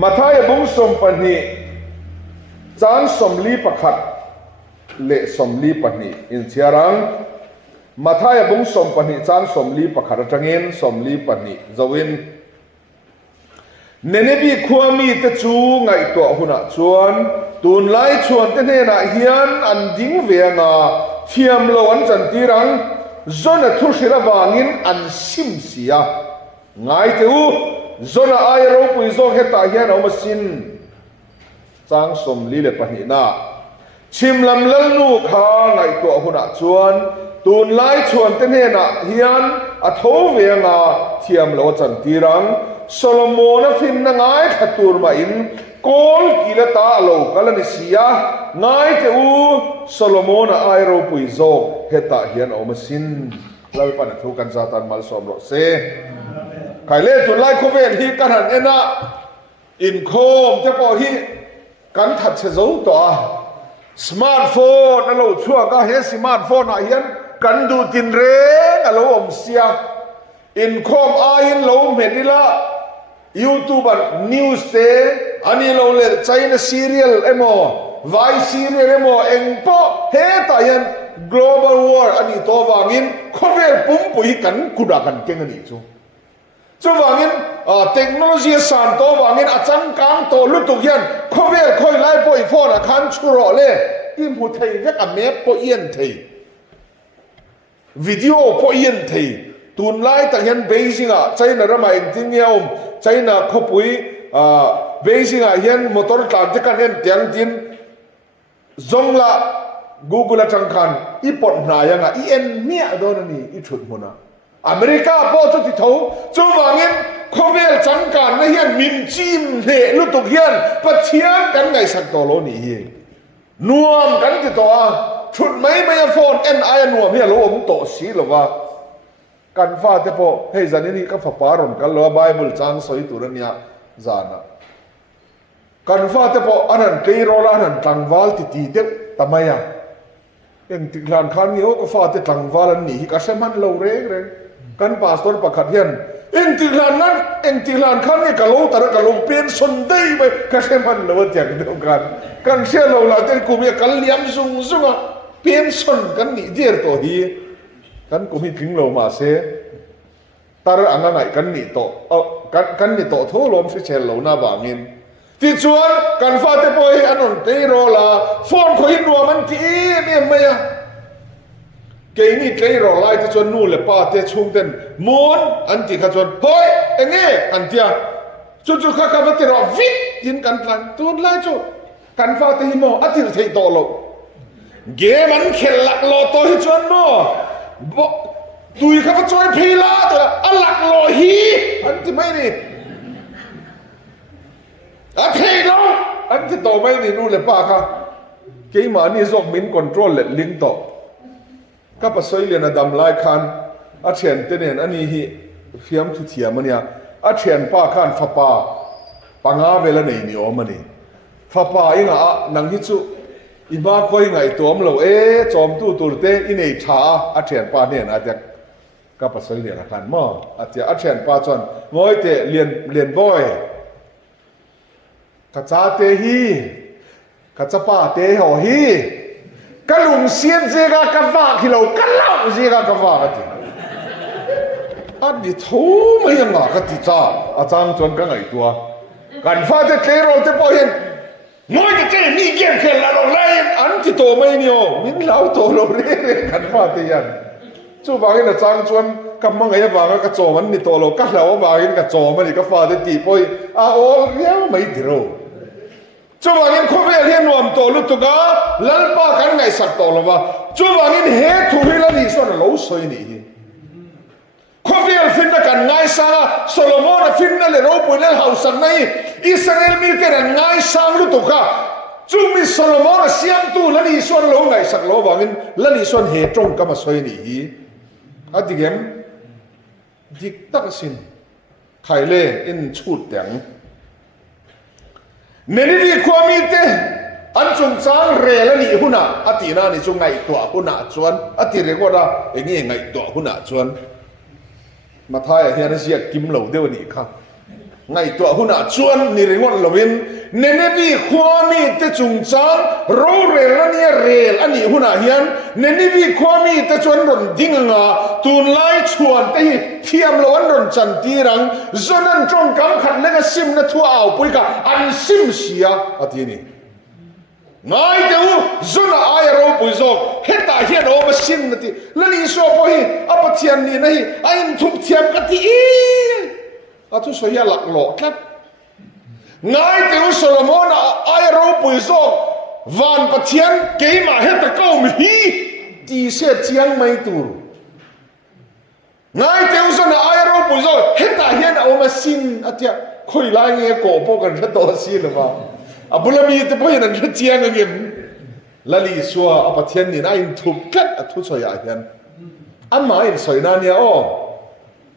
มาทายบุ้งสมปนิจานสมลีประคัดเละสมลีปนิอินเชียรังมาทายบุ้งสมปนิจานสมลีประคัดจังเงินสมลีปนิจวินเนเนบีขวามีตะจูไงตัวหุ่นชวนตูนไล่ชวนเตเนน่ะเฮียนอันยิงเวียงาเทียมลวันจันทีรังจนทุศิลวางินอันซิมเสียไงเตอูจนไอโรปุยโซเฮตาเฮียนเอามาสินจางสมลีเลปนินาชิมลำลัลนูข้าไงตัวหุ่นชวนตูนไล่ชวนเตเนน่ะเฮียนอัทโวเวียงาเทียมลวันจันทีรังโซโลมอนฟินนังไงขัดตูร์มาอินกอลกิเลตาโลกัลนิสิยาไงเจ้าโซโลมอนไอโรปุยโซเฮตาเฮียนอมาสินเราไปปันทุกันซาตันมาลสอมรถเซใครเล่จุดไล่คูเวทฮีกันหันเอ็นะอินโคมเจ้าปอฮีกันถัดเชจูตัวสมาร์ทโฟนนั่นเราชั่วก็เฮสมาร์ทโฟนเฮียนกันดูตินเรงเราอมเสียอินโคมอายินเราเห็นนี่ละYouTube นิวส์เตอันนี้เราเลยใช้ในซีเรียลเอ็มโไวซีเรียลเอ็มโเองพอเฮตายัน global war อันนี้ตัววางินเขาเวลปุ่มปุยกันกุดากันเก่งอันนี้จูวางินเทคโนโลยีสานตัววางินอาจังกังตัวลุตุกยันเขาเวลคอยไล่ปุยฟอนคันชุโรเล่อิมพูเทย์เวกอเมปปุยเอ็นเทย์วิดีโอปุยเอ็นเทย์ตูนไล่ตั้งยันเบสิงใช้ในระมาเองที่เงี้ยใช้ในขบุยเบสิงยันมอเตอร์ตามที่กันยันเตียงจินจงละ Google จังคันอีปนหนายังอีเอ็นเมียโดนนี่อีชุดมุนะอเมริกาพอจุดที่เขาจูวางินเขาเวลจังการในยันมินจิมเล่ลุตุกยันปะเทียนกันไงสักตัวโลนี่นวมกันที่ตัวชุดไม่ไม่โฟนเอ็นไอนวมเนี่ยเราอมโตสีหรือว่ากันฟ้าเทปโอเฮ้ยจันนี่ก็ฟ้าปารมกันล้อไบเบิลจางสอยตัวนี้จานะกันฟ้าเทปโออันนั้นเกย์โรลอันนั้นตังวาลติตีเด็กทำไมอ่ะยังติดหลานขันนี้โอ้ก็ฟ้าเทตังวาลนี่ก็เสมันเราเร่งกันป่าสวนประคัดเห็นเอ็งติดหลานนั้นเอ็งติดหลานขันนี้ก็ลงแต่ละก็ลงเปลี่ยนสนได้ไปก็เสมันเราอย่างเดียวกันเชื่อเราละแต่กูมีกันเลี้ยงซุงอ่ะเปลี่ยนสนกันนี่เดียร์ตัวฮีกันกูมีพิงโลมาเสตาระอันนั้นไหนกันนี่โตกันนี่โตทั่วลมสิเชลโลน่าบางอินที่ชวนกันฟ้าเตปอยอันนั้นเตโรลาฟอนคอยนัวมันที่เนี่ยไม่อะเกนี่เตโรลาที่ชวนนู่นเลยป้าเตชุงเต็นม้วนอันที่ข้าชวนเฮ้ยเอ็งเงี้ยอันที่อะจู่ๆข้าข้าเตโรวิดยินกันทันตัวไล่จู่กันฟ้าเตหิโมอัติเทโตโลเกมันเขลลักโลโตที่ชวนโน่ตุยข้าพเจ้าพีลาตัวอัลลักโลฮีอันที่ไม่นี่อันที่เราอันที่โตไม่นี่นู่นเลยป้าค่ะเกี่ยมานี่ส่งมินคอนโทรลเลยลิงโตก็ปัสสาวะเรียนดำลายคันอาเชียนเตเนนอันนี้ฮีเฟียมทุเทียมันเนี่ยอาเชียนป้าคันฟ้าป้าปังอาเวลาไหนนี่อ๋อมันนี่ฟ้าป้ายังอ่ะนังฮิตสุอีบ้าคอยไงตัวมันเราจอมตู้ตัวเตอินเอชาอาเชียนป้าเนี่ยนะจะก็ปัสสาวะเรียนกันมั่งอาจจะอาเชียนป้าจนงอยเตเรียนบ่อยกระจาเตฮีกระจาป้าเตหอฮีกะลุงเสียนเจกากะฟ้าที่เรากะเล่าเจกากะฟ้ากันทีอันนี้ทูไม่ยังอ่ะกันที่จ้าอาจารย์จนกันไงตัวกันฟ้าจะเกโรจะพอเห็นน้อยจะเจมีเกี่ยวกับเราเลยอันที่โตไม่เนี่ยมินเล่าโตเราเรื่อยกันฟ้าเตียนจู่บางทีน่ะจางชวนกับมังไงบางก็โจมันนี่โตเราก็แล้วบางทีก็โจมันนี่ก็ฟ้าจะตีปอยโอ้เลี้ยวไม่ดีรู้จู่บางทีเขาเรียนนวมโตลุตุกะลัลปากันไงสักโตแล้วว่าจู่บางทีเหตุทุยละนี่ส่วนเราสวยนี่เขาเรียนฟินนักกันไงสังโซโลมอนฟินนั่นเลยเราปุ่นนั่นเขาสังในอิสราเอลมีกันไงสังลุตุกะจู่มีโซโลมอนเสียงตู้ละนี่ส่วนเราไงสักเราบางทีละนี่ส่วนเหตุตรงก็มาสวยนี่อันที่เกมดิกตักสินใครเล่อินชูดแตงเนนี่ความมีเตอันจงจางเรละนี่หุ่นอ่ะอตินานี่จงไงตัวหุ่นอ่ะชวนอติเรก็ได้เองนี่ไงตัวหุ่นอ่ะชวนมาท้ายเฮียนเสียกิมเหล่าเดียวนี่ครับ ไงตัวหุ่นชวนนิริงอนลวินเนเนบีความมีเตจุงจางโรเรลนี่เรลอันนี้หุ่นเฮียนเนเนบีความมีเตจวนรนดิ้งงาตูนไล่ชวนเตหิเทียมลวันรนจันทีรังจนันจงกำขัดเนกซิมนัทัวเอาปุยกะอันซิมเสียอทีนี้ไงเจ้าจนอายเราปุยจอกเฮตาเฮียนโอมาซิมนัทีแล้วนี่โซ่ปุยอัปเทียนนี่นะฮิไอ้ทุบเทียมกันที่อาทุสอยหลักหลอกครับไงเจ้าโซโลมอนไอ้เราปุยจอกวันปะเทียนเกี่ยมาเฮตะก้ามีดีเสียเจียงไม่ตูรไงเจ้าโซนไอ้เราปุยจอกเฮตาเฮียนเอามาซินอาทิตย์คุยไล่เงี้ยโกพวกกันจะตัวซินหรือเปล่าอับรามีแต่พวกนั้นจะเจียงเงี้ยละลีสัวอัปเทียนนี่น่าอินทุบกัดทุสอยเฮียนอันมาอินสอยนั่นเนี่ยอ๋อ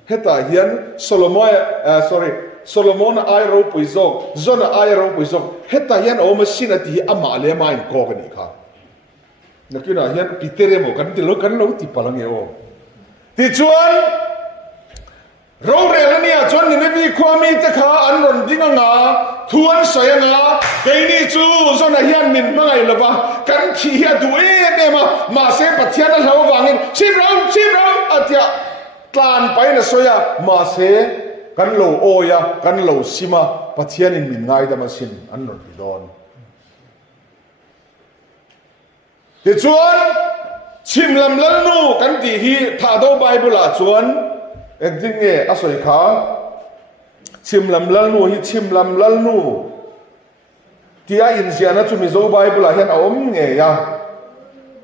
เฮตาเฮียนโซโลมอนโซโลมอนไอโรปุยจอกจนไอโรปุยจอกเฮตาเฮียนเอามาสินาทีอามาเลมาอินโกกันอีกค่ะนักกินอาเฮียนปีเตอร์โมกันที่เรากันเราติดพลังเงี้ยโอ้ที่ชวนเราเรียนเนี่ยชวนนี่ไม่มีความมีแต่ขาอันรนดิ้งงาทวนสวยงาเกนี่จูจนเฮียนมินไม่ละวะกันที่เฮียดูเนี่ยมาเสพเทียนเราวางเงินชิมเราอาทิตย์กลานไปนะสวยมาเสกันโลโอยะกันโลซิมาปะเทียนินมินง่ายแต่มาสินอันนนพิดอนเดี๋ยวชวนชิมลำลันนูกันตีฮีถ้าดูไบเบิลชวนเอ็งจริงเงี้ยอสวยขาชิมลำลันนูฮีชิมลำลันนูที่อินเดียนะจุมิโซไบเบิลเห็นอมเงี้ย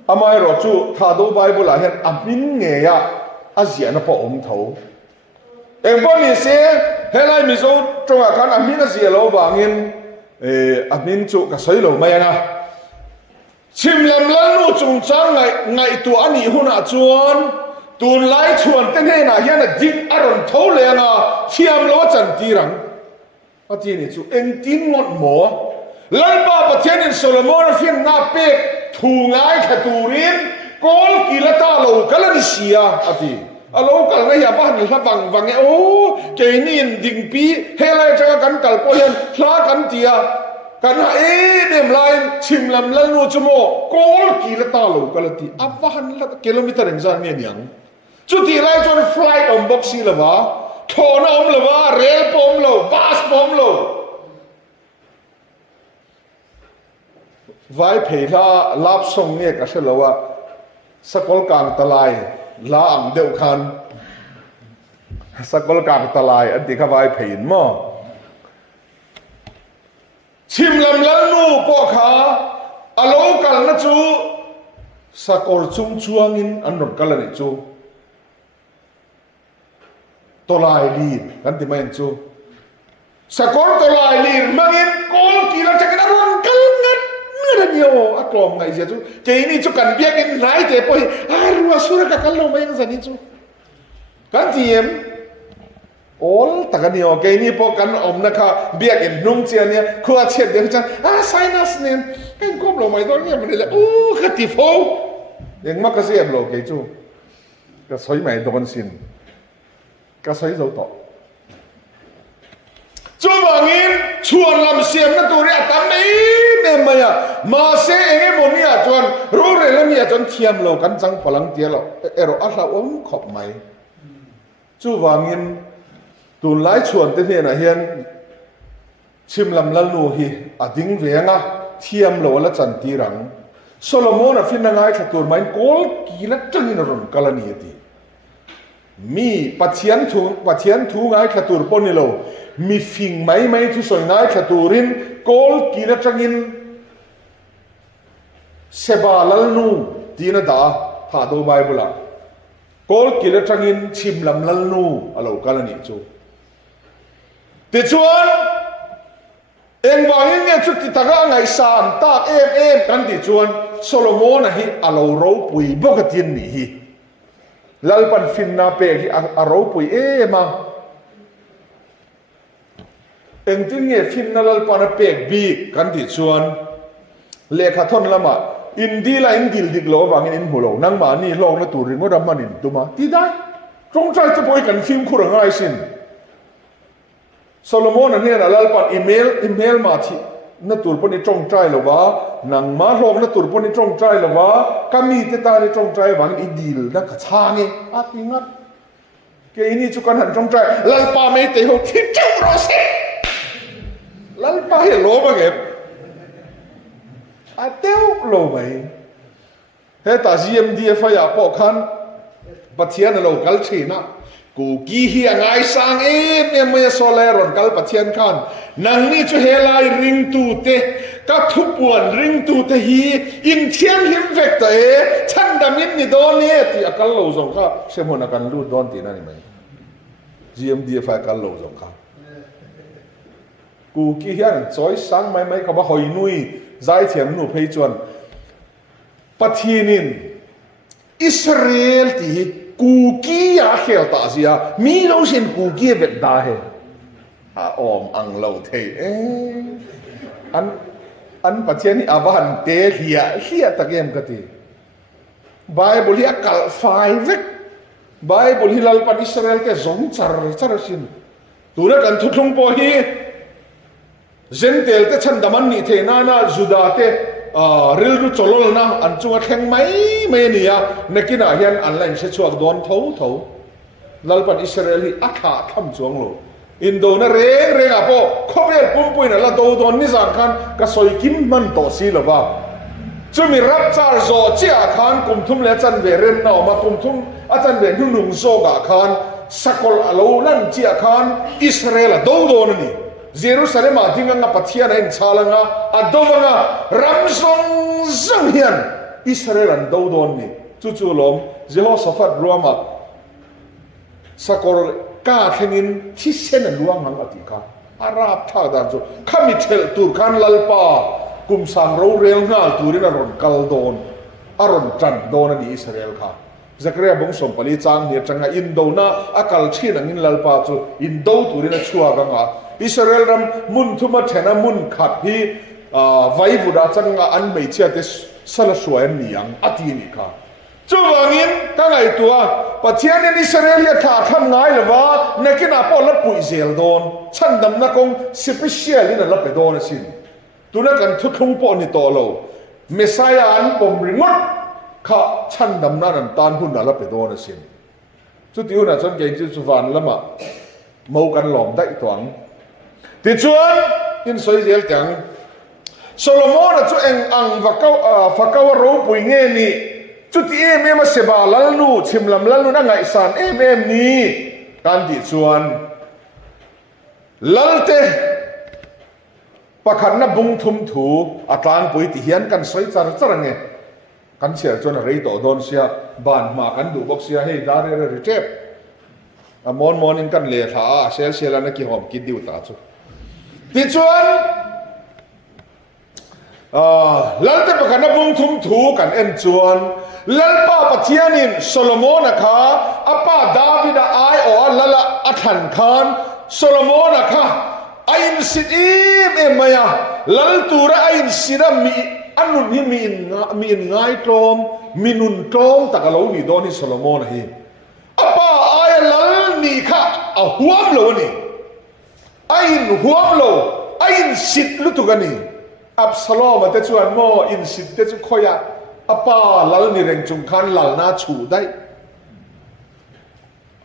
อาไม่รู้จูถ้าดูไบเบิลเห็นอามินเงี้ยอาเซียนพออมเท่าเอ็งพอมีเสียเฮลัยมิโซจงอาการอามินเสียโลวางินอามินจุกสวยโลไม่นะชิมลำลันนูจงจังไงตัวอันนี้หุ่นจวนตูนไล่ชวนเต้นให้นาเฮียนดิ้งอารมณ์เท่าเลยนะเทียมโลจันทีรังอาทีนี้จูเอ็งดิ้งงดหมอลันป้าประเทศอินโซโลมอนฟินนาเปกถูงไงขตูรินกอลกิลตาโลกัลนิเซียอาทีอาโลกัลไม่ยาบ้านละวังโอ้เกนินดิ้งปีเฮลัยจะกันกัลปอยันคลากันเตียกันเดมไลน์ชิมลำลันนูจโมกอลกิลตาโลกัลตีอับวันละกิโลเมตรเองจานเนี่ยยังจุดที่ไล่จนไฟล์อมบ็อกซี่ละวะทอนอมละวะเรลปอมโลบาสปอมโลไว้เพลาลับส่งเนี่ยก็เชื่อว่าสกอลกลางตะไลลาอังเดียวกันสกอลกลางตะไลอันที่เขาไว้เพลนมั่งชิมลำลันนูปอขาอโลกันนะจูสกอลจุงจวงินอันนนกันละนี่จูตัวลายลีนกันที่ไม่เห็นจูสกอลตัวลายลีนมังอินกอลกี่เราจะกันรอนกันงัดเมื่อเดียวอักลอมไงเสียจูเจนี่จูกันเบียกินไรเจ็บไปรัวสุรกันลงไปยังสันนิจูกันที่เอ็มโอ้แต่กันเดียวเกนี่พอกันอมนะคะเบียกินนุ่งเจียเนี่ยคืออาเชียเดียวจังไซนัสเนี่ยกันกบลงไปตอนนี้มันเลยโอ้ขัดติโฟยังมักจะเสียบโลกจูก็สวยใหม่โดนสินก็ใช้เราต่อจูบางอินชวนลำเสียงนั่นตัวเรียกตามนี้เนี่ยมาเสียเองหมดเนี่ยจวนรู้เลยแล้วเนี่ยจนเทียมเรากันจังพลังเดียวเราเราอาจจะอมขอบไหมจูบางอินตัวไล่ชวนเต้นเนี่ยนะเฮียนชิมลำละลูฮีอดิ้งเวียงอ่ะเทียมเราละจันทีรังโซโลมอนฟินนังไงขัดตัวไม่โกลกีละจังอินรุนกาลานีตีมีปัจเจียนทูง่ายขตูรปนิโลมีฟิงไม่ทุสอยง่ายขตูรินโกลกีนจังอินเซบาลนูตีนดาถ้าดูไบเบิลโกลกีนจังอินชิมลำลนูอะไรกันนี่จูติชวนเอ็งวางเงี้ยชุดที่ตากไงสามตาเอ็มกันติชวนโซโลมอนนะฮิอะไรเราปุยบกตินนี่ฮิลัลปันฟินนาเปกอารมณ์ปุยมาเอ็งที่เนี่ยฟินนาลัลปันเปกบีกันที่ชวนเลขาทอนละมาอินดีละอินดิลดิกโลวางอินหัวโลนั่งมานี่ลองนะตัวริงว่าดำมันอินตัวมาที่ได้ตรงใจจะไปกันฟิล์มคุรังไรสิน โซโลมอนนั่นเนี่ยนะลัลปันอีเมลมาที่นัตุรปนิจงใจหรือว่าหนังมาลงนัตุรปนิจงใจหรือว่าก็มีแต่ตาในจงใจหวังอีดีลนักขชาเงอาทิงัดเกี่ยนี่จุกันหันจงใจลัลปาไม่เตะหัวที่เจ้ารอสิลัลปาเห็นโลมาเก็บอาเต้าโลไหมเฮ้ตา GMDF อยากปอกขันปัจเจียนเรากัลชีนะกูกี่เฮียงไงสังไม่โซเลรอนกัลปัจเจียนขันนังนี่จะเฮลัยริงตูเตกัทุบวนริงตูเตฮีอินเทียนหิมเวกเตฉันดามินนี่โดนเนี่ยที่อากัลโลซงข้าเชื่อมนักันรูดโดนตีนั่นนี่ไหม GMDF อากัลโลซงข้ากูกี่เฮียงจอยสังไม่เขาบอกหอยนุยใจเทียมหนูเพยจวนปะทีนินอิสราเอลที่กูกี้ยาเขลตาเสียมีเราเช่นกูกี้เวกได้ออมอังเราเทอันประเทศนี้อาวันเตะเฮียตะเกียมกันทีไบเบิลเฮียกัลไฟเวกไบเบิลฮิลลัลปันอิสราเอลเตะสงจารสินตัวนั้นกันทุกทงโปฮีเจนเตลเตะฉันดามันนี่เทน่าจุดาเตริลรุจลนะอันจงแข่งไม่เนี่ยนักกินอาหารอันแรงเชื่อโดนเท่าลัลปันอิสราเอลอัฐาทำจวงโลอินโดน่ะเร่งอ่ะพอเขาเรียกปุ่มปุยน่ะละโดนนิสานคันก็สอยกินมันต่อสิละว่าจะมีรับจารโซเจียคันกุมทุ่มและจันเวเรนน่ะมากุมทุ่มอาจารย์เวรนุ่งโซกะคันสกอลอาโลนั่นเจียคันอิสราเอลโดนนี่เยรูซาเล็มที่งั้นปัทยาในชาลังอาโดวังรัมซงซังเฮียนอิสราเอลโดนนี่จู่ๆลมเจโฮสฟัดรวมสกอลกาเทนินที่เส้นลวงหังอติกาอาราบท่าดานจูข้ามิเทลตูร์คันลัลปากุมสังรูเรียลงาตูรินอรอนกัลโดนอรอนจันโดนนี่อิสราเอลค่ะจักรยานบงสมปลีจางเหียจังหาอินโดนาอากัลชีนังอินลัลปาจูอินโดตูรินชัวกังอาอิสราเอลรำมุนทุมาเทนะมุนขัดที่ไว้บุดาจังอันไม่เชื่อที่สละสวยนี่ยังอตินี่ค่ะจู่ว่างี้ตั้งไงตัวปัจจัยนี้อิสราเอลถ้าทำง่ายหรือว่าในขณะพอรับปุ๋ยเซลโดนฉันดำนักคงสเปเชียลนี่นั่นรับไปโดนสิตัวนั้นกันทุกทุ่งปอนี่โตโลเมสายอันปมริมดข้าฉันดำนั้นตานหุ่นนั่นรับไปโดนสิจุดที่หุ่นนั่นฉันเก่งที่สุวรรณละมาเมากันหลอมได้ตัวงที่ชวนอินสวยเดียลจังโซโลมอนจู่เองอังฟักเกาวรูปุยเงี้ยนี่จุดที่มาเสบาลัลลูชิมลำลัลลูนั่งไงสันนี่การที่ชวนลัลเตปะขันนับบุงทุมถูอัตลานปุยที่เฮียนกันสวยจารเงี้ยกันเสียจนอะไรต่อโดนเสียบานมากันดูบอกเสียให้ดาร์เรเรเจ็บมอนอินกันเลี้ยท่าเสียแล้วนักกี่หอมกินดิวตาจุที่ชวนลัลเตปะขันนับบุงทุมถูกันเอ็นชวนลัลป้าปัจเจียนินโซโลมอนนะคะอาป้าดาวิดาไอโอลัลอัฐันคานโซโลมอนนะคะไอ้อินสิดเอ็มมายาลัลตูระไอ้อินสิดมีอันนู้นที่มีง่ายตรมมีนุนตรมตะกะโลนี่โดนี่โซโลมอนฮีอาป้าไอ้ลัลนี่ค่ะเอาหัวมโลนี่ไอ้อินหัวมโลไอ้อินสิดลุตุกันนี่อับซาโลมแต่ชวนโมอินสิดแต่ชุขยาอาป้าลัลนี่เร่งจุงคันลัลน่าชูได้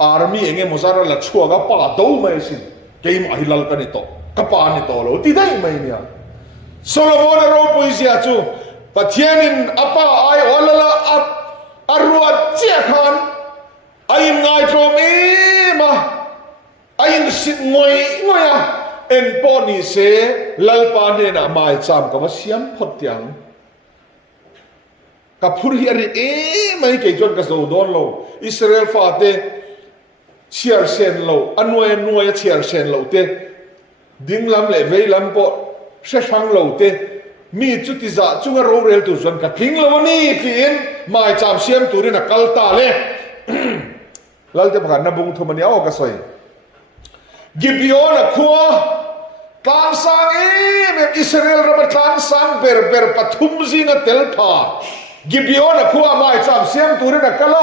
อาร์มีเองมุซาร์ลัดชัวกับป้าดูไม่สิเกมอาฮิลัลกันนี่โตกับป้านี่โตโลที่ได้ไหมเนี่ยโซโลมอนเราปุยเสียจูปัจเจียนินอาป้าไอโอลัลอารัวเจียคันไอ้ง่ายตรงมาไอ้สิงอยอ่ะเอ็นปอนี่เสลัลปานเนี่ยนะมาจำกับว่าเสียมพดยังกับผู้ที่อะไรไม่เกี่ยวกับโซโดนโลอิสราเอลฟาเตเชียร์เซนโลอันนัวเชียร์เซนโลเตดิ้งลำเล่เวลำปอเชชังโลเตมีจุดที่จะจุงเราเรียลตุส่วนกับทิ้งโลนี่ที่อินมาจำเสียมตัวนี้นักกัลตาเล่เราจะผ่านนับบุงทุมันยาออกกระสอยกิบยอนะขัวการสร้างเมื่ออิสราเอลเรามาการสร้างเบอร์ปฐุมจีนเตลพากิบยอนะขัวมาจำเสียมตัวนี้นักกัล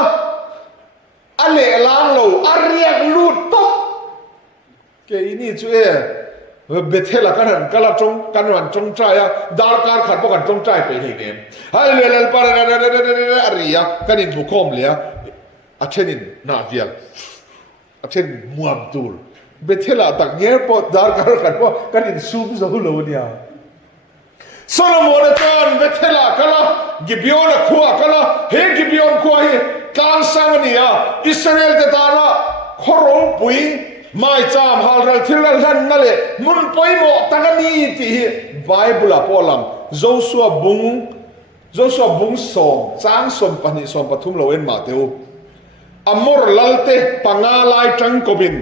อันเล่ล้างโลอาเรียกลูดตบเก นี่ช่วยเบเทล่ะกันกะละจงกันวันจงใจอ่ะดาร์การขัดพวกกันจงใจไปนี่เนี่ยให้เลปาระอะริยะกันอินบุคมเลยอาเชนินนาเดียอาเชนมัวอับดุลเบเทล่ะตักเงี้ยพอดาร์การขัดพวกกันอินซูมซะฮูโลเนี่ยโซโลมอนตอนเบเทล่ะกะละกิบิโอนคัวกะละเฮกิบิโอนคัวเฮกลางสังนี่อ่ะอิสราเอลเตตานะขอร้องปุยไม่จำฮาลรัลทิลลันนั่นเลยมุนปอยโมตักนี่ที่ไบเบิลพอลังโจชัวบุงส่งจางสมปนิสมปทุมโลเอ็นมาเตวอมรลัลเตปังอาลายจังกบิน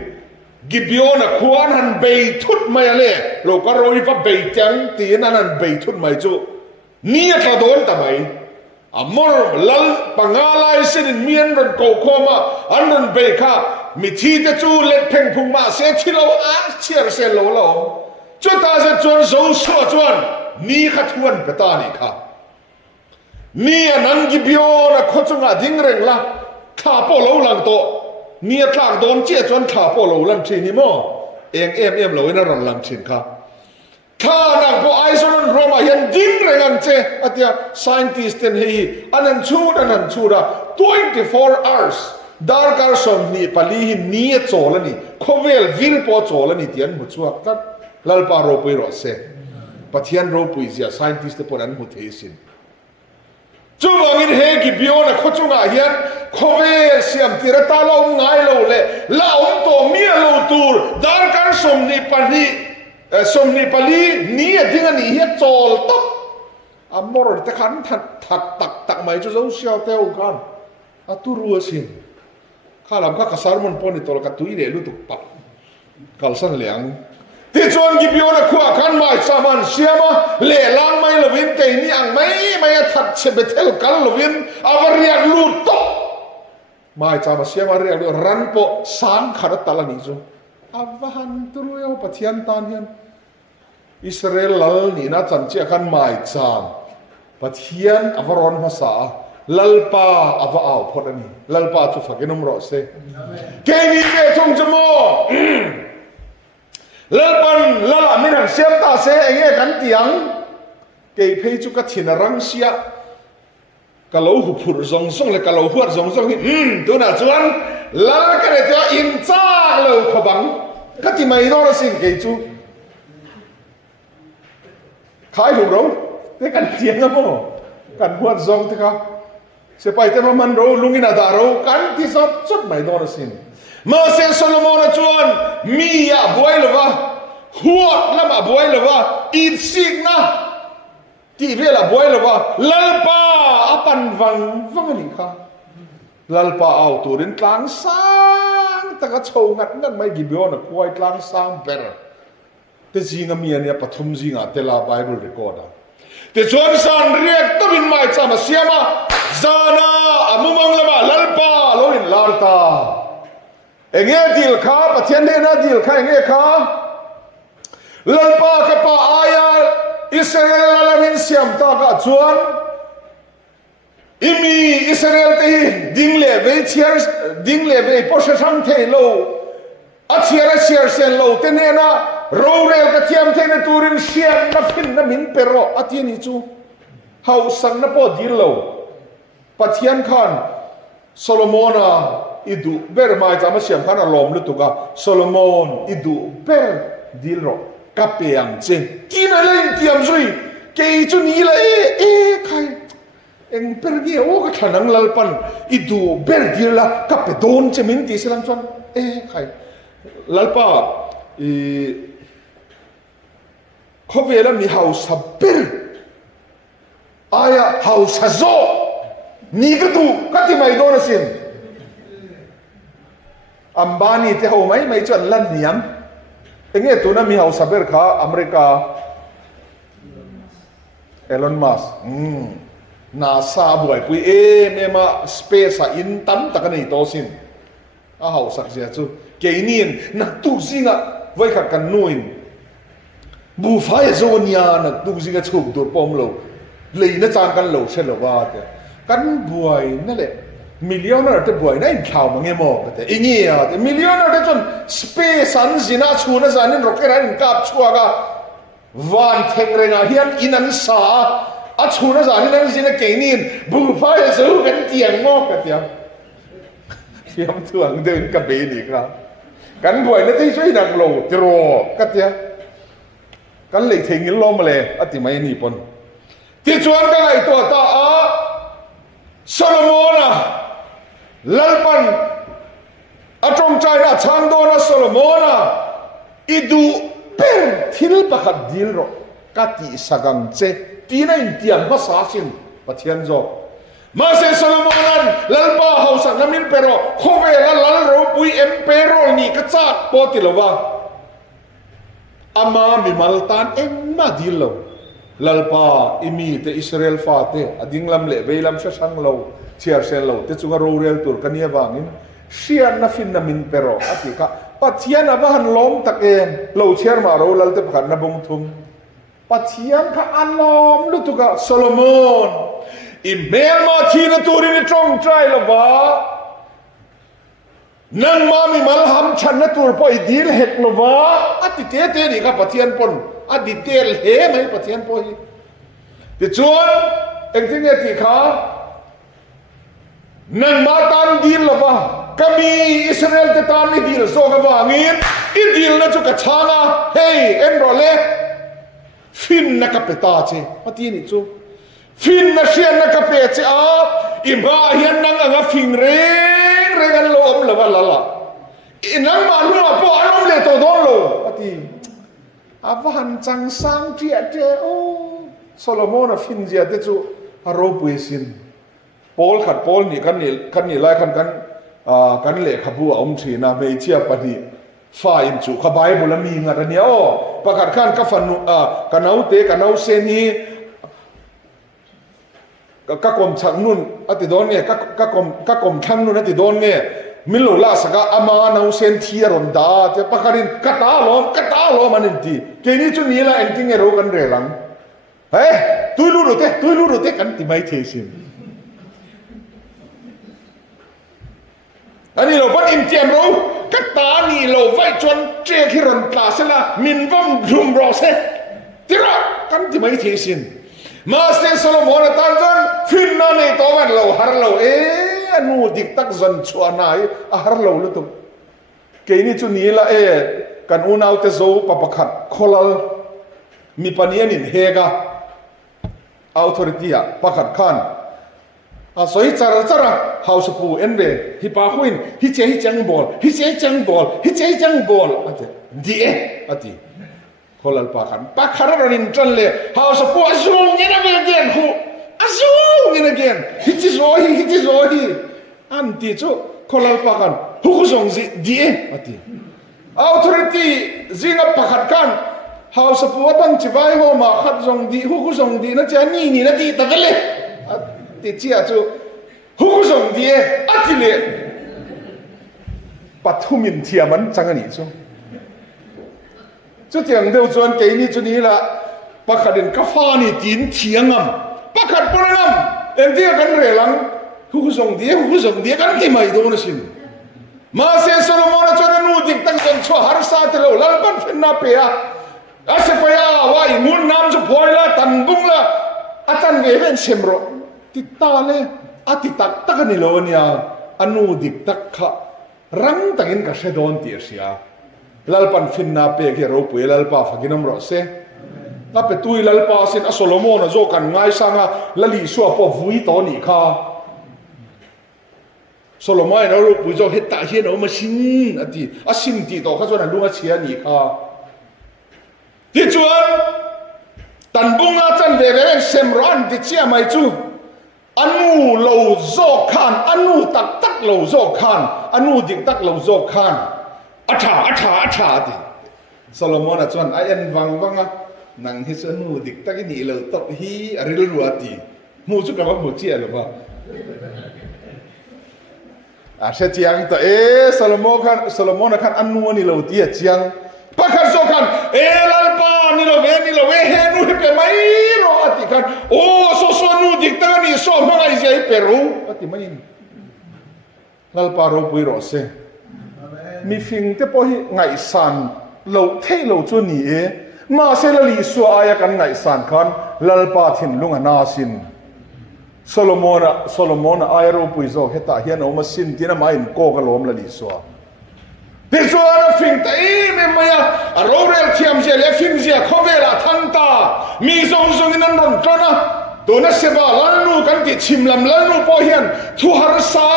กิบิโอนะควานหันเบยทุดไม่เลยโลกรอยว่าเบยจังตีนั่นหันเบยทุดไม่จูนี่กระโดนทำไมอมรลัลปังอาลายสินเมียนรันโกโคมาอันรันเบยค่ะมิทีเตจูเล็ดเพ่งพุงมาเสียที่เราอ่านเชียร์เซลโลจุดตาจะจวนโซ่ชัวจวนนี่ขัดทวนเปตานี่ค่ะนี่นังกิบิโอนะคนจงอาดิ้งเร่งละข้าพอเราหลังโตนี่ทางโดนเจี๊ยจวนข้าพอเราลังชินิโมเอ็มเราอินารันลังชินค่ะข้านังพอไอซ์นันโรมายันดิ้งเร่งอันเจอัตยา scientist เต็นเฮียอันนั้นชูดา24 hoursดาร์การสมนี่ปลีหินนี่โจลนี่โคเวลวิลปอโจลนี่ที่อันมุชวกตัดลัลปาโรปุยรอเซปะที่อันโรปุยเสีย scientist ปนันมุทเฮสินจู่วังอินเฮกิบิโอนะขจุงอาเฮียนโคเวลเสียมติระตาลงง่ายโลเล่ละอมโตมีโลตูร์ดาร์การสมนี่ปลีนี่ดิ้งอันนี้เฮียโจลตับอัมมอร์ตะขันตักไม่จู่เสียวเตวกันอัตุรัวสินข้าลำข้ากษัตริย์มันปนิตโตลกัตุยเดลุตุปักกัลสันเหลียงที่จวนกิบิโอนะขวาขันไม่สามันเสียมาเล่ลังไม่ลวินเกยนี่อังไม่ทัดเชเบเทลกันลวินอาวเรียกลูตไม่สามาเสียมาเรียกรันโปสังขัดตะลันนิจูอาวหันตุรุยเอาปะเทียนตานเฮียนอิสราเอลนี่นะจันเจียกันไม่จามปะเทียนอาวรอนภาษาลัลปาอาวเอาพอดนี่ลัลปาทุฟักนมรอเซเกนี่เกทงจโมลัลปันลัลมินันเสียมตาเซเองกันเตียงเกยเพจุกัทินรังเสียกะโลหุพุรซงเลยกะโลหัวซงตัวน่ะจวนลัลกันเตียอินจ้าโลขบังกะติไม่รอสิงเกยจูขายหุเราแต่กันเตียงนะโมกันหัวซงที่เขาเสียไปแต่ว่ามันรู้ลุงอินาดารู้กันที่สุดไม่โดนสินมาเซนโซโลมอนจวนมีอะบวยเลยวะหัวละมาบวยเลยวะอีสิกนะที่เวลาบวยเลยวะลัลปาอปันวังนี่ค่ะลัลปาเอาตัวเดินกลางสร้างแต่ก็โชว์งัดนั่นไม่กี่เบี้ยวนะควายกลางสร้างเบรแต่จริงๆมีอันนี้ปฐมจริงอ่ะเทลาไบเบิลเรคคอร์ดแต่ชวนสันเรียกตบินไม่จำเสียมาจานาอามุมังละมาลัลปาโลอินลาร์ตาเอ็งเอดิลข้าปะเทียนเดน่าดิลข้าเอ็งเอข้าลัลปากับปาอายาอิสราเอลละมินเสียมตากะจวนอิมีอิสราเอลที่ดิ้งเล่เวเชียร์ดิ้งเล่เวพอเชชังเทโลอัจฉริเชียร์เซนโลเตเนน่าโรเรลกับเทียมเทนตูรินเชียร์นับฟินนับมินเปโรอัตินิจูเฮาสังนับพอดิลโลปะเทียนขันโซโลมอนาอิดูเบอร์มาจามาเสียมขันอารมณ์ลุตุกะโซโลมอนอิดูเบอร์ดิลโรกับเปียงเจงกินอะไรเทียมซุยเกยจุนีเลยใครเอ็งเปอร์เกียวก็ขันังลัลปันอิดูเบอร์ดิลละกับเปโดนเจมินติสลัมชวนใครลัลปาเขาเวลามีเฮาสับเบอร์อายะเฮาสัโซนี่ก็ดูก็ที่ไม่โดนสินอัมบานีที่เขาไม่จนลันเนียมเองตัวนั้นมีเฮาสับเบอร์ค่ะอเมริกาเอลอนมัสนาซาบวยปุยเมมาสเปซอินตัมตะกันนี่โตสินเฮาสักเสียจูเกนีนนักตุซิงะไว้ขัดกันนู่นบูฟายโซนียานักตุซิงะชุบตัวปอมโลเลยนะจางกันโลเชลว่ากันบวยนั่นแหละ millionaire te boy na in khau mange mo te ingia te millionaire te chon space an zina chuna zanin rocket an kap chuaga van thengrenga hian inan sa a chuna zanin an zina keinin bu fa zo kan tiang mo ka tiang fiam tuang deun ka be ni kra kan boy na te choi nang lo ti ro ka tia kan le thengin lo ma le ati mai ni pon ti chuan ka ngai to ta a Solomon lalpan atong china chandona Solomon idu per thil pakhat dil ro kati sagam che tina intian basasin pathian zo ma se Solomon lalpa hausa namin pero khove lal ro pui emperor ni ka chak potilowa ama mi maltan emma dilo lalpa imi te Israel fa te ading lam le veilam sa sang lo chiar sen lo te chunga ro rel tur kania wangin sian na fin na min pero atika pathian abahan lom taken lo chiar ma ro lal te phan na bong thum pathian kha anom lu tu ka Solomon email ma thina turin trong trai lo wa nang mami malham chan na tur po idil hek lo wa ati te ni ka pathian pon adi tel he mai pathian po hi ti chuan engting ti kha nang matan dil lo wa kami Israel te tan ni dil so ka wangin I dil na chu ka changa hey enrole fin na ka peta che pati ni chu fin na sian na ka pe che a imba hian nang anga fin reng an lo om lo wa la inang ma lu po anom le to don lo pati avan chang sang tia te o Solomon a fin dia te chu aro puisin Paul khat Paul ni kan ni lai kan le khabu om thina me chia pani fa im chu kha bible mi nga ta nia o pakhat khan ka fanu kanau se ni ka kom chang nun ati don nge ka kom thang nun ati don nge milo la saka ama nau sen thia ron da te pakharin kata lo manin ti ke ni chu ni la engting e ro kan re lang tuilu ro te kan ti mai thesin ani lo ban im tiam ro kata ni lo vai chon tre khi ron tla se la min vom dhum ro se tira kan ti mai thesin Master Solomon tan jon fin na nei to wan lo har lo anu dik tak zon chuanai a har lo lu tu ke ni chu ni la kan unau te zo papakhat kholal mi panian in hega authority a pakhat khan a soi chara house pu enve hi pa khuin hi chang bol ate di ati kholal pakhan ranin tran le house pu azung ina again hu azung ina again hi chi anti chu kholal pakhan hu song ji di ati authority zinga pakhat kan house pu bang chi vai ho ma khat song di hu song di na cha ni na ti ta le ti chia chu hu song di ati le pathumin thiaman changani chu chu tiang deu chuan ke ni chu ni la pakhatin ka fa ni tin thiangam pakhat ponam em dia kan re lang hu song di kan ti mai do na sin ma se Solomon chuan nu dik tang chen chu har sa te lo lal pan fen na pe a ase pa ya wai mun nam chu phoila tan bung la atan ve ven semro ti ta le ati tak ni lo nia anu dik tak kha rang tangin ka se don ti sia lalpan finna pe ke ro pu lalpa faginom ro se la pe tui lalpa sin a Solomon zo kan ngai sanga lali suwa po vui to ni kha Solomon no ro pu zo heta hian o machine ati asim ti to kha zo na lunga chia ni kha ti chuan tan bunga chan ve ve sem ron ti chia mai chu anu lo zo khan anu tak lo zo khan anu dik tak lo zo khan acha ti Solomon a chuan a en wanga nang hi chu nu dik tak ni lo top hi aril ruati mu chu ka ba mu chi lo ba a se chiang to Solomon khan anu ni lo ti a chiang pakhat zo khan lalpa ni lo ve he nu pe mai ro ati khan o so nu dik tak ni so mangai jai peru ati mai lal pa ro pui ro se mi fing te po hi ngai san lo thei lo chu ni e ma se la li su aya kan ngai san khan lal pa thin lunga na sin Solomon aya ro pui zo heta hian o ma sin tina ma in ko ka lom la li su te zuana fing ta e me maya a ro rel thiam je le fing je khovela thanta mi zong zong in an ron tona dona seba lanu kan ti chimlam lanu po hian thu har sa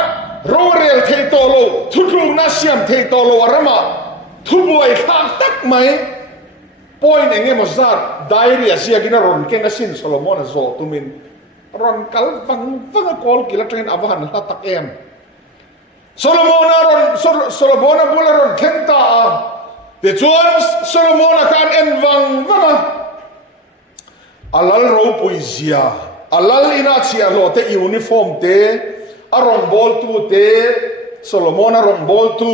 at ro rel thei to lo thu thu na siam thei to lo arama thu buai khak tak mai point enge mo zar diary asia gina ron ken asin Solomon zo tumin ron kal vang kol kila train avan ha tak em Solomon bula ron kenta te chuan Solomon kan en vang alal ro puizia alal ina chia lo te uniform te arong bol tu te Solomon arong bol tu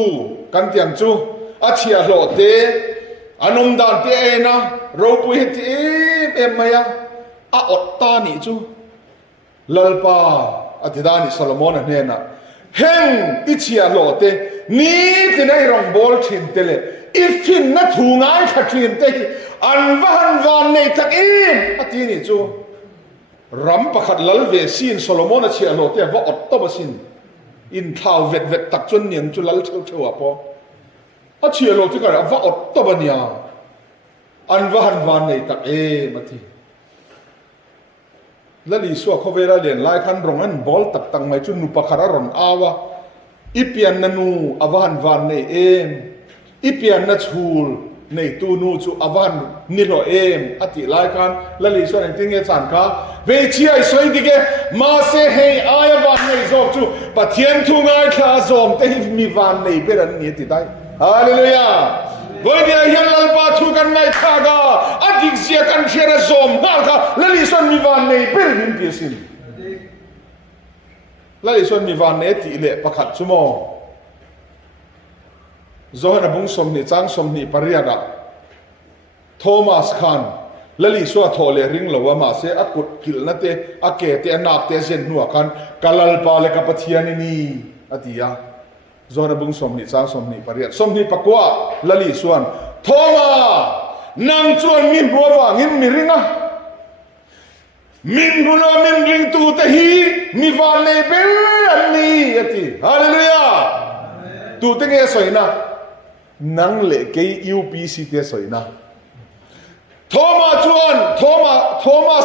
kan tiang chu a chia lo te anum dan te ena ro pui ti em maya a otta ni chu lalpa atidani Solomon hena heng ti chia lo te ni te nei rong bol thin te le ifin na thu ngai khathin te an van nei tak im atini chu ram pakhat lal ve sin Solomon a chia lo te va ot to basin in thau vet tak chun niang chu lal theu apo a chia lo te ka va ot to bania an van nei tak e mati lali suwa khovela len lai khan rong an bol tak tang mai chu nu pakhara ron awa ipian nanu awan van nei em ipian na chul nei tu nu chu awan ni lo em ati lai khan lali suwa nen tinge chan ka ve chi ai soi dige ma se hei aya van nei zo chu pathian thu ngai kha zom te mi van nei beran ni ti dai hallelujah voi dia hian lal pa thu kan nai tha ga adik zia kan khera zom nal kha lali son mi van nei per nim ti sin lali son mi van nei ti le pakhat chumo zohana bung som ni chang som ni pariada Thomas Khan lali so thole ring lo ma se akut kil na te ake te anak te zen nu khan kalal pa le ka pathian ni atia zona bung som ni chang som ni pariat som ni pakwa lali suan thoma nang chuan min ruwa ngin mi ringa min runa min ring tu te hi mi van nei ber ani ati hallelujah tu te nge soina nang le ke UPC te soina Thomas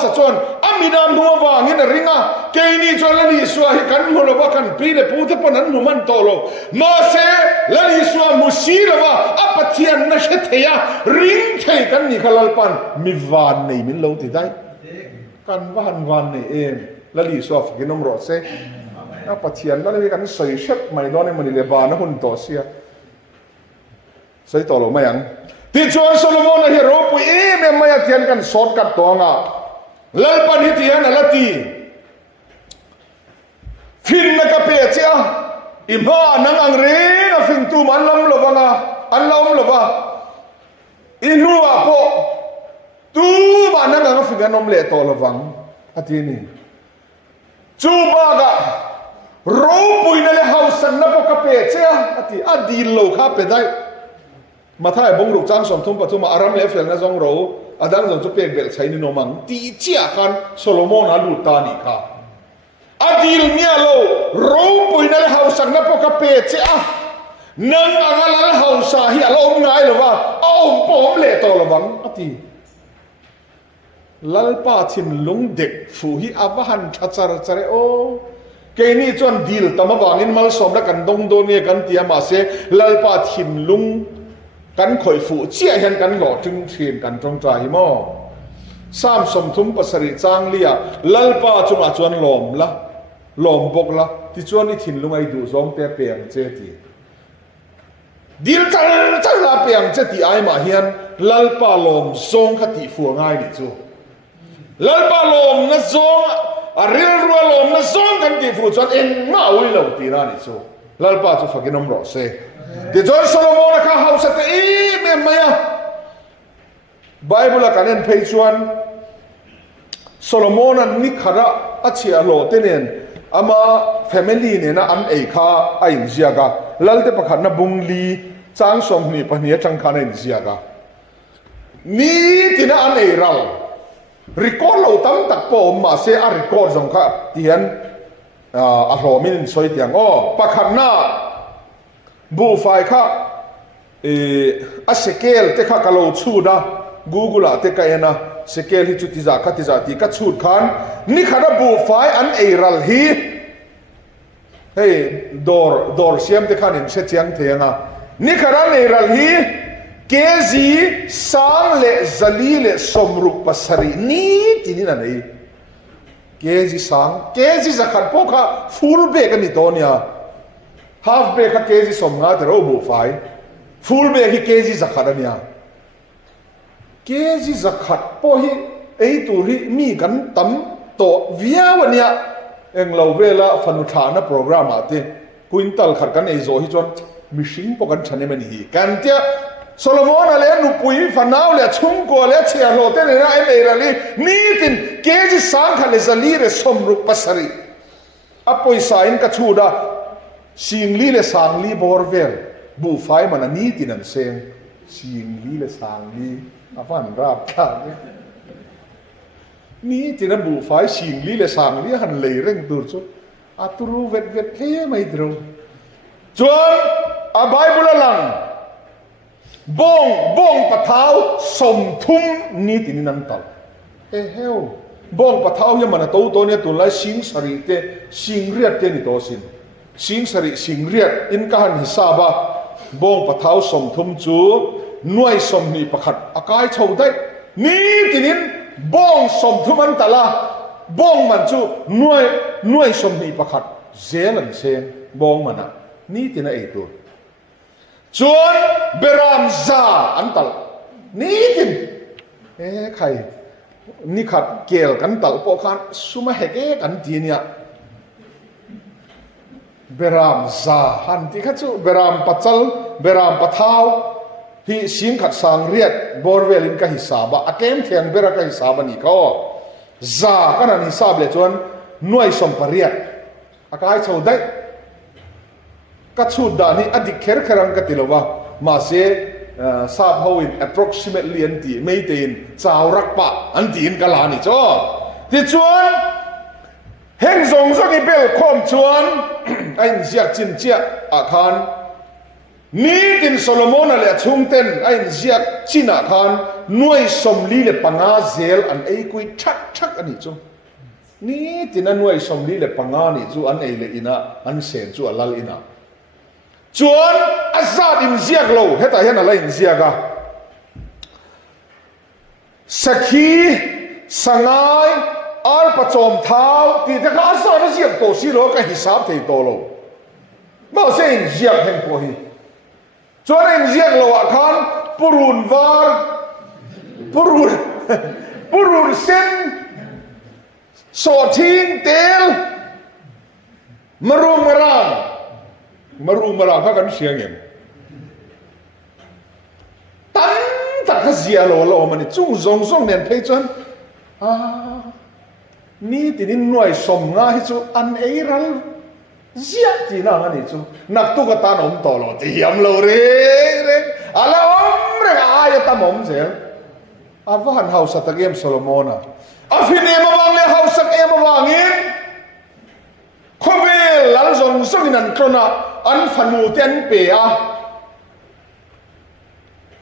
sa chuan amidam nuwa wangin ringa keini chuan lani suwa hi kan mulo ba kan pile pute panan numan tolo ma se lani suwa musirawa apathian na shetheya ring thei kan ni khalal pan mi van nei min lo ti dai kan van nei em lali suwa ginom ro se apathian lani kan soi shet mai don ni mani le ba na hun to sia sai tolo mayang ti chuan Solomon hi ro pu em maya tian kan shortcut to nga lalpan hi tian alati fin na ka pe cha imha nang ang re na fin tu man lam lo banga an lam lo ba inu apo tu ba nang ang fin anom le to lo wang atini chu ba ga ro pu na le house na po ka pe cha ati adil lo kha pe dai mathai bong ruk chang som thum pathuma aram le fel na jong ro adang jong chu pek bel chaini no mang ti chia kan Solomon alu ta ni kha adil mia lo ro puina le hausak na po ka pe che a nang angala hausa hi alom ngai lo wa om pom le to lo bang ati lalpa thin lung dek fu hi awahan thachar chare o keini chon dil tama wangin mal som la kan dong do ne kan tia ma se lalpa thin lung kan khoi fu chia hian kan lo ting thin kan tong tra hi mo sam som thum pasari chang lia lalpa chunga chuan lom bok la ti chuan ni thin lungai du zong te peng che ti dil chal la peng che ti ai ma hian lalpa lom zong kha ti fu ngai ni chu lalpa lom na zong a ril ruwa lom na zong kan ti fu chuan en ma ui lo ti ra ni chu lalpa chu fakinom ro se de John Solomon ka house te me maya Bible kan en page 1 Solomon ni khara achia lo tenen ama family ne na an ei kha a in ziaga lalte pakhat na bungli chang som ni pahnia chang kha na in ziaga ni tina an ei ral record lo tam tak po ma se a record jong kha tian a hlomin soi tiang o pakhat na bu fai kha a sekel te kha kalo chu da google a te ka ena sekel hi chu ti za kha ti za ti ka chut khan ni khana bu fai an ei ral hi hey dor siam te khan in se chiang thenga ni khana nei ral hi kezi sang le zali le somruk pasari ni tinin na nei kezi sang kezi zakhat po kha full bag ani to nia half bag kha kezi som nga te ro bu fai full bag hi kezi zakhat ania kezi zakhat po hi ei tu ri mi kan tam to viawania eng lo vela fanu thana program ate quintal khat kan ei zo hi chon mishing po kan chane mani hi kan tia Solomon ale nu pui fanau le chung ko le chia lo te ne na ei rali ni tin kezi sang kha le zali re somruk pasari apoi sain ka chuda singli le sangli borvel bu fai mana ni tin an seng singli le sangli afan rap kha ni tin bu fai singli le sangli han le reng tur chu aturu vet the mai dro chuan a bible lang bong pathau som thum ni tin nan tal heo bong pathau ya mana to ne tu lai sing sari te sing riat te ni to sin sing sari sing riat in ka han hisaba bong pathau som thum chu nuai som ni pakhat akai chho dai ni tinin bong som thum an tala bong man chu nuai som ni pakhat zelan seng bong mana ni tin ai tu chuan beram za antal ni tin khai ni khat kel kan tal po khan suma heke kan ti nia beram za han ti kha chu beram pachal beram pathau hi sing khat sang riat borwel in ka hisaba akem thiang bera ka hisaba ni ko za kana ni hisab le chuan nuai som pariat akai chho dai ka chut da ni adik kherang ka tilowa ma se sab hoin approximately anti maintain chawrak pa anti in kala ni cho ti chuan heng zong zong i bel khom chuan ain ziak chin chia akhan ni tin solomon ale chungten ain ziak china khan nuai somli le panga zel an ei kui thak ani chu ni tin nuai somli le panga ni chu an ei le ina an sen chu alal ina chuan azad in ziak lo heta hian ala in ziaka sakhi sangai al pachom thau ti ta ka sa na ziak to si lo ka hisab thei to lo ma se in ziak hen ko hi chuan in ziak lo khan purun var purun sen so thin tel marung marang kha kan siang em tan ta kha zia lo mani chung zong nen phei chuan ni tinin nuai som nga hi chu an ei ral zia ti na ngani chu nak tu ka tan om to lo ti hiam lo re ala om re aya tam om zel avan house at game solomona afine mawang le house at mawangin khovel lal zong in an krona an fanu ten pe a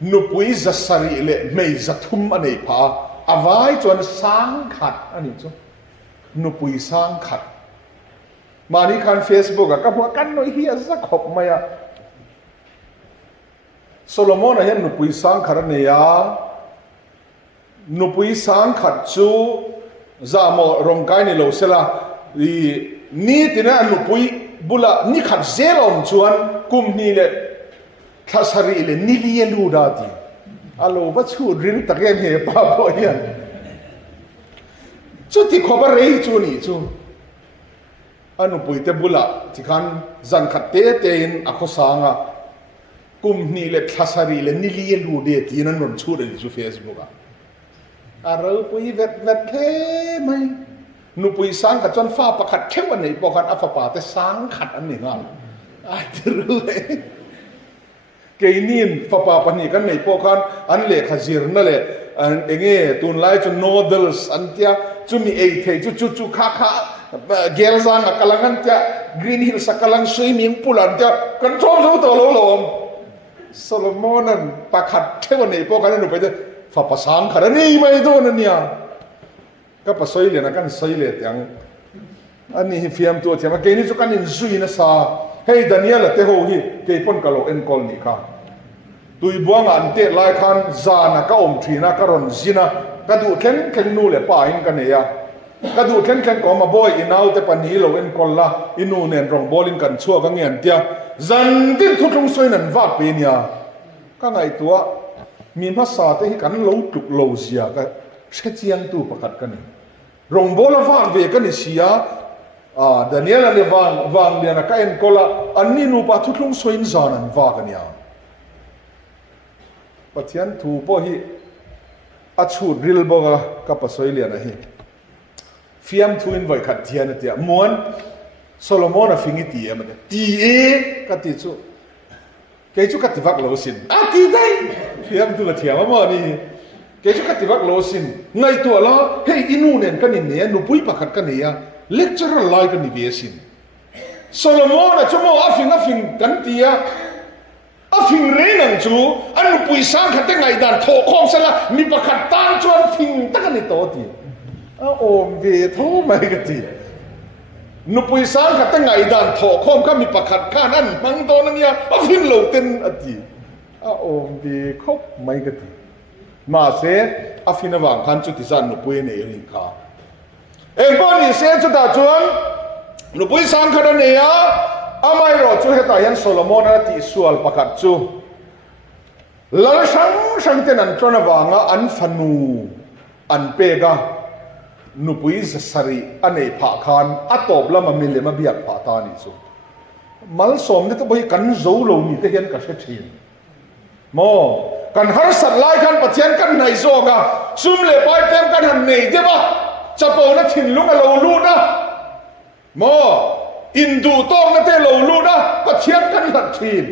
nupui zasari le mei zathum anei pha avai chuan sang khat ani chu nupui sang khat mani khan facebook ka bua kan noi hi za khop maya solomon a hian nupui sang khat ne ya nupui sang khat chu zamo rongkai ni lo sela ni tina nupui bula ni khat zelom chuan kum ni le thasari le nili lu da ti alo ba chu rin ta gen he pa bo hian chu ti khoba rei chu ni chu anu pui te bula ti khan zan khat te in akhosanga kum ni le thasari le nili lu de ti nan ron chu de chu facebook a aro pui vet the mai นุปุยสังกับจนฟ้าประคัดเข้มวันนี้ปกันอัฟปาแต่สังขัดอันนี้งานจะรู้เลยเกนินฟ้าปาปันนี้กันในปกันอันเล็กขจิรนั่นแหละอันเงี้ยตุนไล่จนโนเดลส์อันเดียจุมีเอเทจุข้าเกลซังกำลังอันเดียกรีนฮิลส์กำลังสวิมมิ่งพูลอันเดียกันชอบสู้ตัวลมโซโลมอนนั่นประคัดเข้มวันนี้ปกันนั่นไปเถอะฟ้าปาสังขัดอันนี้ไม่โดนนั่นเนี่ยก็ปัสสาวะนะกันสวยเลยอย่างอันนี้ฟิล์มตัวเทียมเกนี่จุกันอินซุยนะซาเฮ้ยดานิเอลเตโฮฮีเกย์ปนกะโลเอ็นกอลนี่ค่ะตุยบัวงอันเตะลายคันซานะก็อมทรีนะก็รอนซินะก็ดูเข็นนูเลยป่าอินกันเนี่ยก็ดูเข็นก็มาบ่อยอินเอาแต่ปนีโลเอ็นกอลละอินูเนียนรองบอลินกันชั่วก็เงียนเตียจันดินทุกลงสวยนั่นวาดเป็นเนี่ยก็ไงตัวมีภาษาที่กันโลตุกโลเซียก็เชื่อเจียงตู้ประกาศกันนี่รองบอลวางเวกันนี่เสียดานิเอลเนี่ยวางเนี่ยนะก็เอ็นก็ละอันนี้นูปะทุกลงสวยจานันวากันเนี่ยปัจจัยถูกพอฮีอัดชูดริลบอกกับปัสสาวะเนี่ยนะฮีฟิล์มทูอินไว้ขัดเทียนเนี่ยม้วนโซโลมอนฟิงตีมันเนี่ยตีกัดติจูเกจูกัดติวักโลสินตีได้ฟิล์มตัวเทียมมานี่เกจูกัดติวักโลสินในตัวละเฮ้ยอินูเนี่ยกันเนี่ยนูปุยประคัดกันเนี่ยเลคเชอร์ไลน์กันนี่เบียสินโซโลมอนชั่วโมงฟิงกันตีฟิงเรนังจูอันนูปุยสังขัดแต่ไงด่านโถคอมเสละมีประคัดตานจวนฟิงตั้งกันนี่โตตีโอมเวทโธไม่กันตีนุปุยสังขัดแต่ไงด่านโถคอมก็มีประคัดข้านั่นมังโตนั่นเนี่ยฟิงเหลวเต็นอตีโอมเวคบไม่กันตีมาเสอฟินวางคันจุดที่สันนุปุยเนี่ยลิงคาเอ็งบ้านนี่เสจุดตาจวนนุปุยสังขัดเนี่ยอาไม่รอจูเหตุการณ์โซโลมอนนั่นที่ส่วนประกาศจูแล้วช่างเต็นันตรนวางอันฟันูอันเปกะนุปุยสรีอันนี้ผ่าคานอัตบละมันมีเลมาเบียกผ่าตานี่จูมัลสมนี่ต้องไปกันโจโลนี่ที่เห็นกับเชนโมกันฮาร์สัตไลกันปะเทียนกันในโซกะซุ่มเล่ไปเต็มกันหันนี่ใช่ปะจะโปนัดถิ่นลุงกับเราลูนะโมอินดูต้องนั่นเตเราลูนะปะเทียนกันหันทีม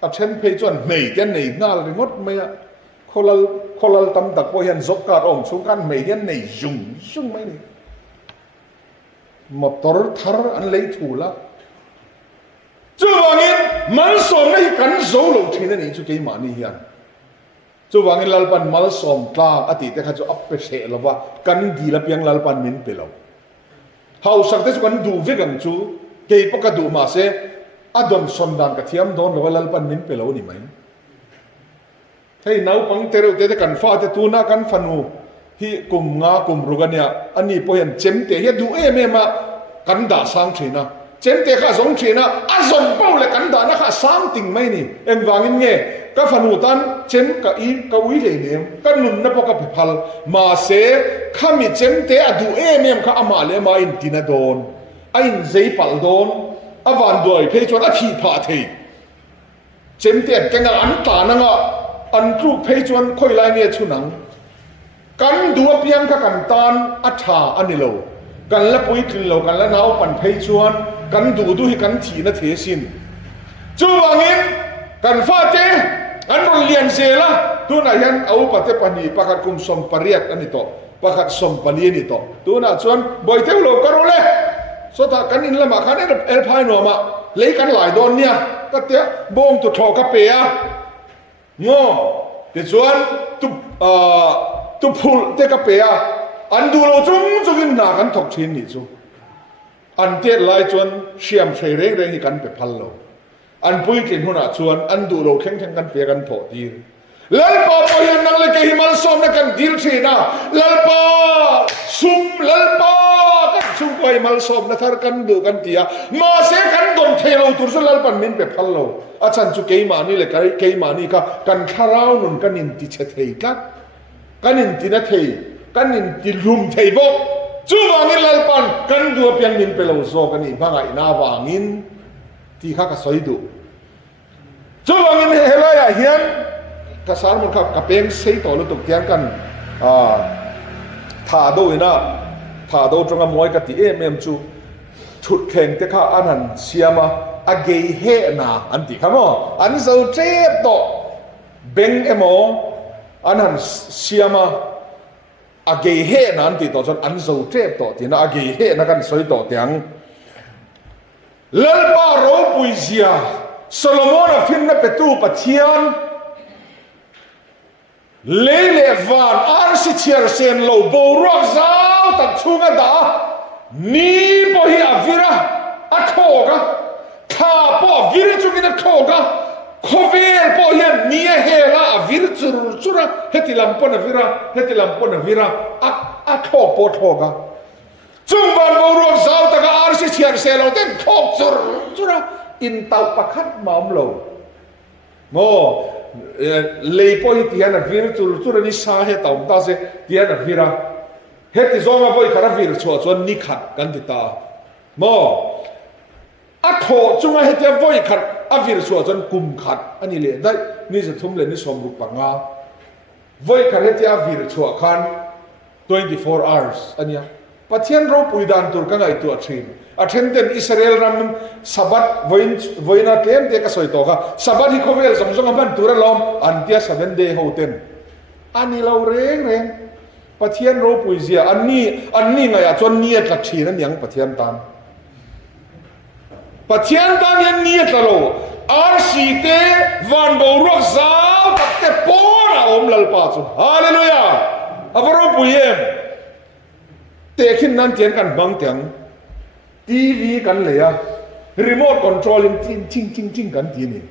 กับเช่นเพจวนไม่เทียนไม่ง่ายเลยงดไม่อะคนละตำตักพอเห็นจบการอมสุกันไม่เห็นในยุ่งไม่นี่มอเตอร์ทาร์อันเลยถูละจู่ว่างี้มันสมในกันโจโลที่นั่นนี่จู่เกี่ยมานี่ยันจู่ว่างี้ลัลปันมันสมกลางอดีตแต่ข้าจะอัพเปเชลว่ากันดีละเพียงลัลปันมินเปล่าเขาสักแต่จู่กันดูเวกันจู่เกี่ยปกดูมาเสอดอนสมดันกับเทียมโดนว่าลัลปันมินเปล่านี่ไหมให้น้าปังเตอร์เตะกันฟ้าเตตูน่ากันฟันูที่กุมงากุมรุกันเนี่ยอันนี้พอเห็นเจมเตะเฮ็ดดูเมมากันด่าสร้างชีนะเจมเตะข้าสงชีนะอาสมเป้าเลยกันด่านะข้าสร้างติ่งไม่นี่เอ็งวางเงี้ยก็ฟันูตันเจมกับอีกับวิเลยเนี่ยก็นุ่นนะพอกับพัลมาเสข้ามีเจมเตะดูเมข้าอามาเลมาอินตินาโดนอินเซปัลโดนอวันด้วยเพจวนอธิพาเทเจมเตะแกงอันตานังอ่ะอันรูปเพจวนค่อยไล่เนี่ยชุนังกันดูเพียงแค่กันตานอัฐาอันนี้โลกันละปุยขึ้นโลกันละน้าวปั่นเพจวนกันดูให้กันถีนะเทสินจู่ว่างี้กันฟาเจอันรุนเลียนเซละตัวนั้นยันเอาปฏิปันนีประกาศคุมสมปริยัติอันนี้ต่อประกาศสมปลีนี่ต่อตัวนั้นส่วนบ่อยเท่าโลก็รู้เลยสุดท้ายกันอินละมาคันเอลพายหนัวมาเลยกันหลายโดนเนี่ยก็เตะบงตุทอกระเปียโง่แต่ส่วนตุพูลเตะกระเปียอันดูเราจุงหนากันถกชินนี่จูอันเตะลายจวนเชี่ยมเฉยเร่งกันไปพันโลอันปุยกินหัวหน้าชวนอันดูเราแข่งกันเปียกันโผล่ดีลัลปาพอเห็นนังเลยกิมันสมนักกันดีลชีนะลัลปากันซุ่มไปมันสมนักทารกันดูกันเตียมาเสกันดมเทเราตุรสลัลปันมินไปพันโลอาจารย์จุเกยมานี่เลยเกยมานี่ก็กันคาราวนุนกันอินติเชเทยกันอินตินาเทยกันอินติลุมเทยบกจู่วางินลัลปันกันดูเพียงมินไปเราโซกันอินพังไงนาวางินที่ข้าก็สอยดูจู่วางินเฮลัยเฮียนกษัตริย์มันกับเพียงเสยต่อลุตุกเทียนกัน ถาโดยนะถาโดจงมวยกติเอเมมจูชุดแข่งเตข้าอันหันเชียมาอเกยเฮนาอันที่ครับมั้งอันเจ้าเจ็บต่อเบงเอโมอันหันเชียมาอเกยเฮนาอันที่ต่อจนอันเจ้าเจ็บต่อที่น่าอเกยเฮนักันสวยต่อเตียงเลลปาโรปุยเซียโซโลมอนฟินนับเป็นตู้ปัทยานเลเลวานอาร์ซิเชียร์เซนโลโบรักซาวตัดชุงกันดานี่พอฮีอาวิระอัดโขกะข้าพอวิริจุกินอัดโขกะโคเวลพอฮีนี่เฮล่าวิริจุรุจุระเฮติลัมปนวิระเฮติลัมปนวิระอัดโขกปอโขกะจุงวันโบรักซาวตักอาร์ซิเชียร์เซนโลเต้นโขกจุระอินเตาปะคัดมาอมโลโง่เลยพอฮีที่นั่นวิริจุรุจุระนิสาเฮตาอุมตาเซที่นั่นวิระเฮติซองมาบ่อยคราวิรชัวชวนนิขัดกันติตาโมอัดโขจุงเฮติบ่อยขัดอวิรชัวชวนกุมขัดอันนี้เลยได้นี่จะทุ่มเลยนี่สมรูปปังอาบ่อยขัดเฮติอวิรชัวคัน24 hours อันนี้ปัจจัยเราปุยดานตุรกันไอตัวทรีนอาเทนเดนอิสราเอลรัมสับัดวอยนาเทมเตกสอยตัวค่ะสับัดฮิโคเวลสมสงมันตุระลอมอันเดีย7 day โฮเทนอันนี้เราเร่งปัทยานโรปุยเซียอันนี้ไงจนเนียตลักชีนั่นยังปัทยานตันปัทยานตันยังเนียตละโลอาร์ซีเตวันโบรักซาวตัดเตปอระอมลัลปาสุฮาเลลูยาอับโรปุยเอ็มเตะขึ้นนั่นเทียนกันบางเตียงทีวีกันเลยอะรีโมทคอนโทรลจริงกันทีนี้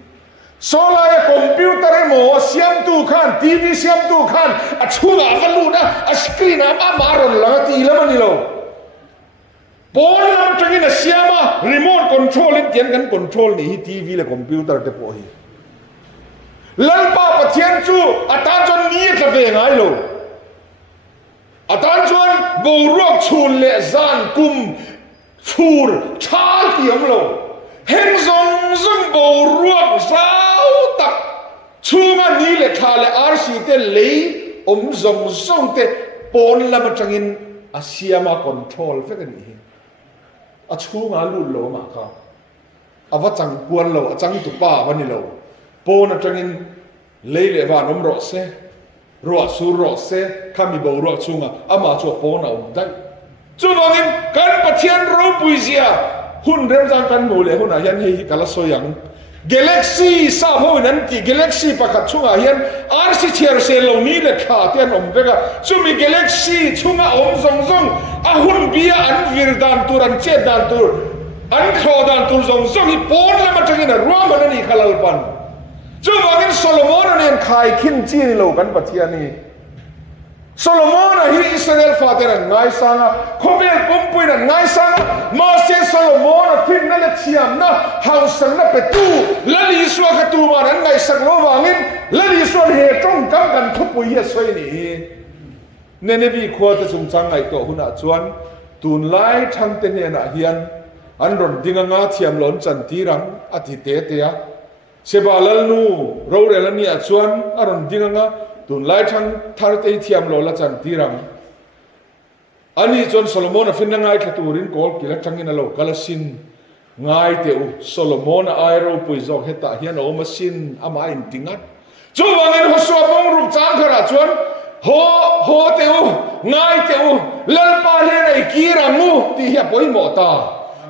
โซลาร์คอมพิวเตอร์โมเสียมตู้ขันทีวีเสียมตู้ขันอัดชูงาฟันลูนะอัดสกรีนอัดมารุนละตีละมันนี่โลปอนนั้นจังกินเสียมารีโมทคอนโทรลเทียนกันคอนโทรลนี่ทีวีและคอมพิวเตอร์เตปโอฮีลัลปาปะเทียนจูอัตานจนนี้จะเป็นไงโลอัตานจนบูรักชูเลซานกุมฟูร์ชาเตียมโลเห็นซงบูรักสาวตักชูมันนี่เลขาเลอาร์ซีเตเลยซงเตปอนละมันจังอินอาเซียมาคอนโทรลเฟกันนี่อาชูงาลุโลมาค่ะอาว่าจังกวนโลจังตุป้าวันนี้โลปอนจังอินเลยเลวานมรสเซรัวสูรสเซข้ามีบูรักชูงาอามาชัวปอนเอาได้จูบังอินกันปะเทียนรูปุยเซียหุ่นเริ่มจากกันหมู่เลยหุ่นอายันให้กันละโซยังกาแล็กซี่ซาโฮนันที่กาแล็กซี่ประกาศช่วงอายันอาร์ซิเชียร์เซลล์นี้เลยขาเตียนอมเวกาจูมีกาแล็กซี่ช่วงอมซงอาหุ่นเบียอันวิรดานตูรันเจดานตูอันข้อดานตูซงอีปอนแล้วมันจะกินรัวมันนี่ขลัลปันจูบังอินโซโลมอนเนี่ยขายขินจีนี่โลกันปะเทียนี่โซโลมอนฮิอิสราเอลฟาเตอร์ง่ายสังอ่ะโคเวลปุ่มปุยนั่นง่ายสังมาเซโซโลมอนฟินนั่นละเทียมนะเฮาสังนั่นเป็นตู้และลิสวากตูมานั้นง่ายสังโลวางินและลิสวาเหตุตรงกันทุบปุยเยสวยนี่เนเนบีขวดจุงจังไอตัวหุ่นอาจวนตูนไล่ทั้งเตเนน่ะเฮียนอันรอนดิ้งงาเทียมหล่นจันทีรังอธิเตเตียเชบาลนูเราเรลนี่อาจวนอันรอนดิ้งงาตุนไล่ทั้งทาร์ตเอทียมโลละจันทีรังอันนี้จนโซโลมอนฟินง่ายแค่ตัวรินโกลกิเลจังกินโลกาลสินง่ายเตอโซโลมอนไอโรปุยจอกเฮตาเฮียนโอมาสินอามาอินติงัดจนวันนี้หัวสวบงรูปจางขนาดจวนโฮเตอง่ายเตอเลลปาเลนไอกีรังูที่เฮียปุยหมอตา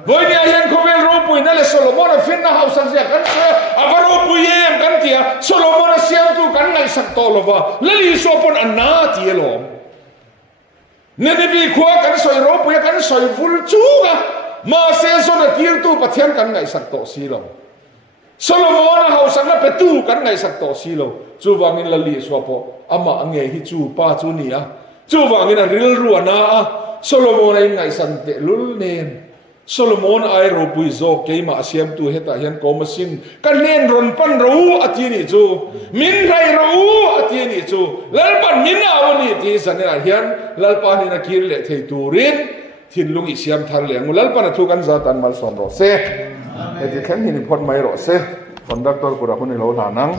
วันนี้เฮียนโคเวลรูปุยนั่นแหละโซโลมอนฟินน่าเฮาสังเสียกันเสียอาบรูปุยเอ็มกันเตียโซโลมอนเสียงตูกันไงสักตอลวะและลิสวปนอันนาเตียลมเนบีขวากันสอยรูปุยกันสอยฟุลจูกะมาเซโซนเตียตูปะเทียนกันไงสักตอสีลมโซโลมอนเฮาสังนับเปตูกันไงสักตอสีลมจูวังอินละลิสวปออามาอังเงฮิจูป้าจูนี่อ่ะจูวังอินริลรัวนาโซโลมอนไงสันเตลุลเนนโซโลมอนไอโรปุยโซเกยมาเสียมตูเฮตาเฮียนโกมาสินกันเนนรอนปันรู้อตินี่จูมินไรรู้อตินี่จูลัลปันมินเอานี่ที่สันนิษฐานลัลปันนี่นักกิรเลเทตูรินทินลุงอิเสียมทาร์เลงลัลปันทุกันซาตันมาลสอนโรเซเฮติแค่นี้พอดไม่โรเซคอนดักเตอร์กุระคนนี้เราหนานัง